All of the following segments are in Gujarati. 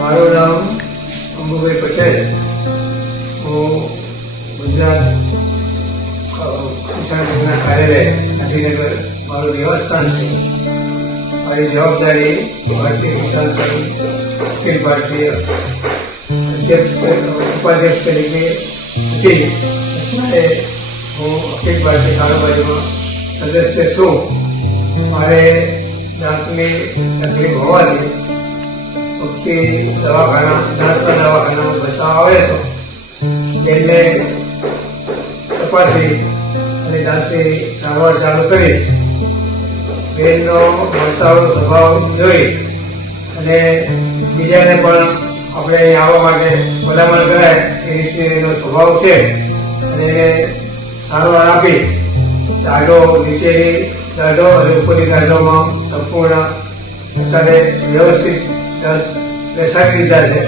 મારું નામ અંબુભાઈ પટેલ. હું ગુજરાત કિસાન યોજના કાર્યાલય ગાંધીનગર મારું નિવાસસ્થાન છે. મારી જવાબદારી ભારતીય કિસાન સંઘ અખિલ ભારતીય ઉપાધ્યક્ષ તરીકે હતી. અત્યારે હું અખિલ ભારતીય કારોબારીમાં સદસ્ય છું. મારે દાંતની તકલીફ હોવાથી દાંતના દવાખાનામાં બતાવવા આવે તો તેમને તપાસી અને દાંતની સારવાર ચાલુ કરી બેનનો મળતાળો સ્વભાવ જોઈ અને બીજાને પણ આપણે અહીં આવવા માટે ભલામણ કરાય એ રીતે એનો સ્વભાવ છે અને એને સારવાર આપી દાઢો નીચેની દાઢો અને ઉપરની દાઢોમાં સંપૂર્ણ અત્યારે વ્યવસ્થિત બેસાડી દીધા છે.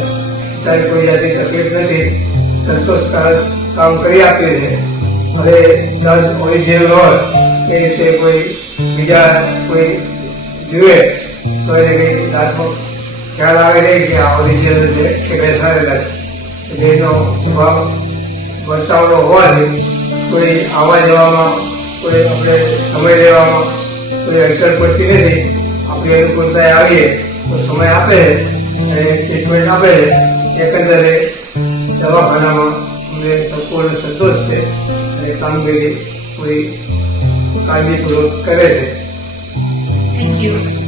અત્યારે કોઈ જાતની તકલીફ નથી. સંતોષકારક કામ કરી આપ્યું છે. હવે દાંત ઓરિજિનલ હોય એ રીતે કોઈ બીજા કોઈ જુએ તો એને કંઈ દાંતમાં ખ્યાલ આવે નહીં કે આ ઓરિજિનલ છે કે બેસાડેલા છે. એટલે એનો સ્વભાવ વરસાવડો હોવાથી કોઈ આવવા જવામાં કોઈ આપણે સમય લેવામાં કોઈ અડચણ પડતી નથી. આપણી અનુકૂળતાએ આવીએ તો સમય આપે અને ટ્રીટમેન્ટ આપે. એકંદરે દવાખાનામાં અમને સંપૂર્ણ સંતોષ છે અને કામગીરી પૂરી કાળજીપૂર્વક કરે છે. Thank you.